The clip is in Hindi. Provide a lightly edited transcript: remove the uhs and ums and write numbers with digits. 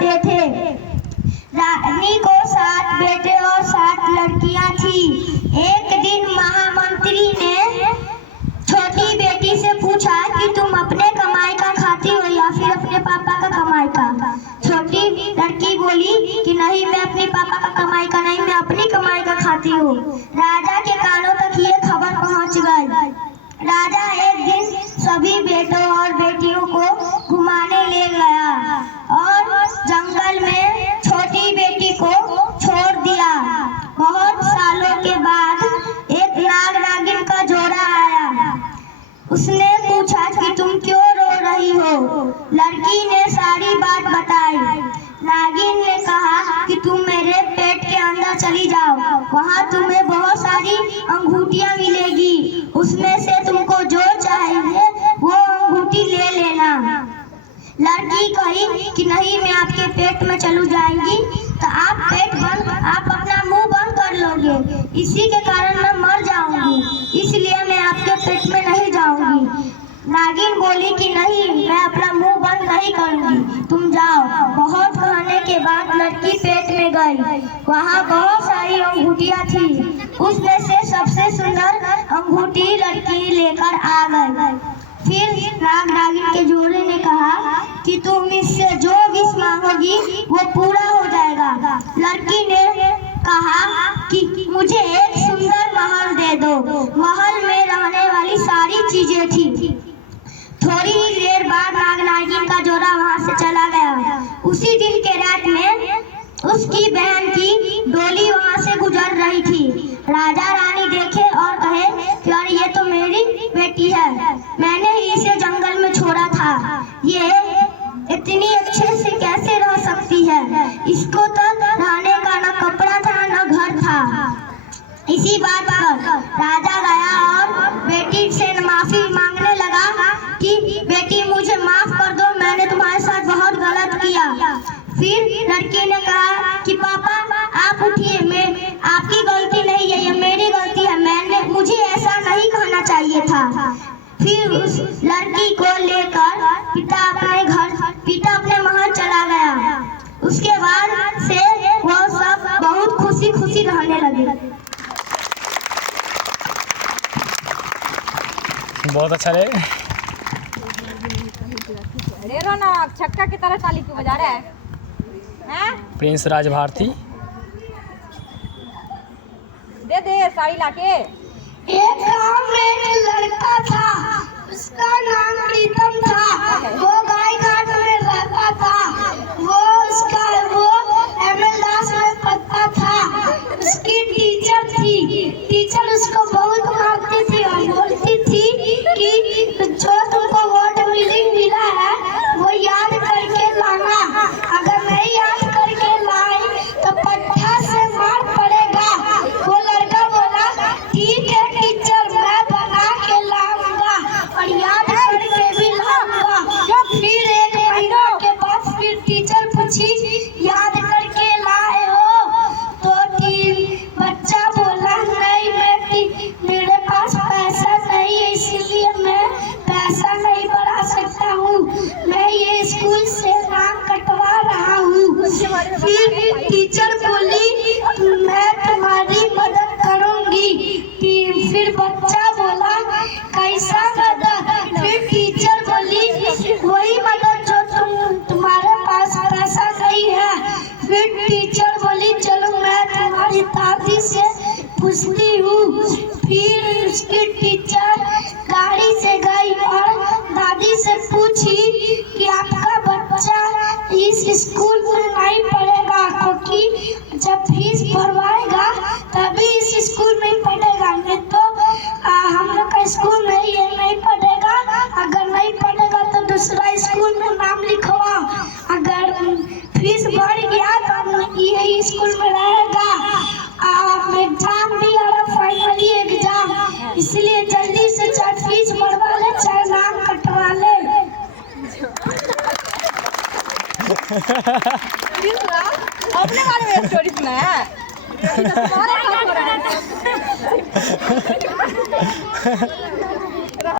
जाते थे। रानी को 7 बेटे और 7 लड़कियां थी। एक दिन महामंत्री ने छोटी बेटी से पूछा कि तुम अपने कमाई का खाती हो या फिर अपने पापा का कमाई का। छोटी लड़की बोली कि नहीं, मैं अपने पापा का कमाई का नहीं, मैं अपनी कमाई का खाती हूँ। राजा के कानों तक ये खबर पहुँच गई। राजा एक दिन सभी बेटों और बेटियों को घुमाने ले गया और जंगल में छोटी बेटी को छोड़ दिया। बहुत सालों के बाद एक नाग नागिन का जोड़ा आया। उसने पूछा कि तुम क्यों रो रही हो? लड़की ने सारी बात बताई। नागिन ने कहा कि तुम मेरे पेट के अंदर चली जाओ, वहाँ तुम्हें बहुत सारी अंगूठियाँ मिलेगी, उसमें से तुमको जो चाहिए वो अंगूठी ले लेना। लड़की कही कि नहीं, मैं आपके पेट में चलू जाएंगी तो आप अपना मुंह बंद कर लोगे, इसी के कारण मैं मर जाऊंगी, इसलिए मैं आपके पेट में नहीं जाऊंगी। नागिन बोली कि नहीं, मैं अपना मुंह बंद नहीं करूंगी, तुम जाओ। बहुत कहने के बाद लड़की पेट में गई। वहाँ बहुत सारी अंगूठियाँ थी, उसमें से सबसे सुंदर अंगूठी लड़की लेकर आ गई। फिर नाग नागिन के जोड़े ने कहा कि तुम इससे जो विश मांगोगी वो पूरा हो जाएगा। लड़की ने कहा कि मुझे एक सुंदर महल दे दो। महल में रहने वाली सारी चीजें थी। थोड़ी ही देर बाद नाग नागिन का जोड़ा वहाँ से चला गया। उसी दिन के रात में उसकी बहन की डोली वहाँ से गुजर रही थी। राजा रानी देखे और कहे कि अरे ये तो मेरी बेटी है, मैंने ही इसे जंगल में छोड़ा था, ये इतनी अच्छे से कैसे रह सकती है? इसको तो रहने का न कपड़ा था न घर था। इसी बात पर राजा गया और बेटी से माफी मांगने लगा कि बेटी मुझे माफ कर दो, मैंने तुम्हारे साथ बहुत गलत किया। फिर लड़की ने कहा कि पापा आप उठिए, मैं आपकी गलती नहीं है, ये मेरी गलती है, मुझे ऐसा नहीं कहना चाहिए था। फिर उस लड़की को लेकर पिता अपने महल चला गया। उसके बाद से वो सब बहुत खुशी खुशी रहने लगे। बहुत अच्छा रहे। अरे रौनक छक्का की तरह ताली क्यों बजा रहा है? हैं? प्रिंस राज भारती। दे साड़ी लाके। एक गांव में एक लड़का था, उसका नाम प्रीतम था। वो गाय घाट में रहता था। वो एमएलदास में पढ़ता था। उसकी टीचर थी। टीचर उसको बहुत मारती थी और बोलती थी कि जो तुमको वोट मिला है वो याद करके लाना, अगर नहीं याद करके लाई तो पट्टा से मार पड़ेगा। वो लड़का बोला ठीक है टीचर, मैं बना के लाऊंगा और याद करके भी लाऊंगा। फिर 1 महीना के बाद फिर टीचर पूछी याद करके लाए हो? तो बच्चा बोला नहीं बेटी, मेरे पास पैसा नहीं है, इसीलिए मैं पैसा नहीं बढ़ा सकता हूँ, मैं ये स्कूल से नाम कटवा रहा हूँ। फिर टीचर बोली मैं तुम्हारी मदद करूँगी। फिर बच्चा बोला कैसा मदद? फिर टीचर बोली वही मदद जो तुम्हारे पास पैसा नहीं है। फिर टीचर बोली चलो मैं तुम्हारी दादी से पूछती हूँ। फिर उसकी टीचर गाड़ी से गई और दादी से पूछी कि आपका बच्चा इस स्कूल में नहीं पढ़ेगा, क्योंकि जब फीस भरवाएगा तभी इस स्कूल में पढ़ेगा, नहीं तो हम लोग का स्कूल में ये नहीं पढ़ेगा। अगर नहीं पढ़ेगा तो दूसरा स्कूल में नाम लिखवाओ, अगर फीस भर गया तो यही स्कूल में रहेगा। एग्जाम भी आ रहा, फाइनली एग्जाम, इसलिए जल्दी से चाहे फीस भरवा ले चाहे नाम कटवा ले। अपने बारे में स्टोरी सुनाया है? तुम्हारे साथ हो रहा है।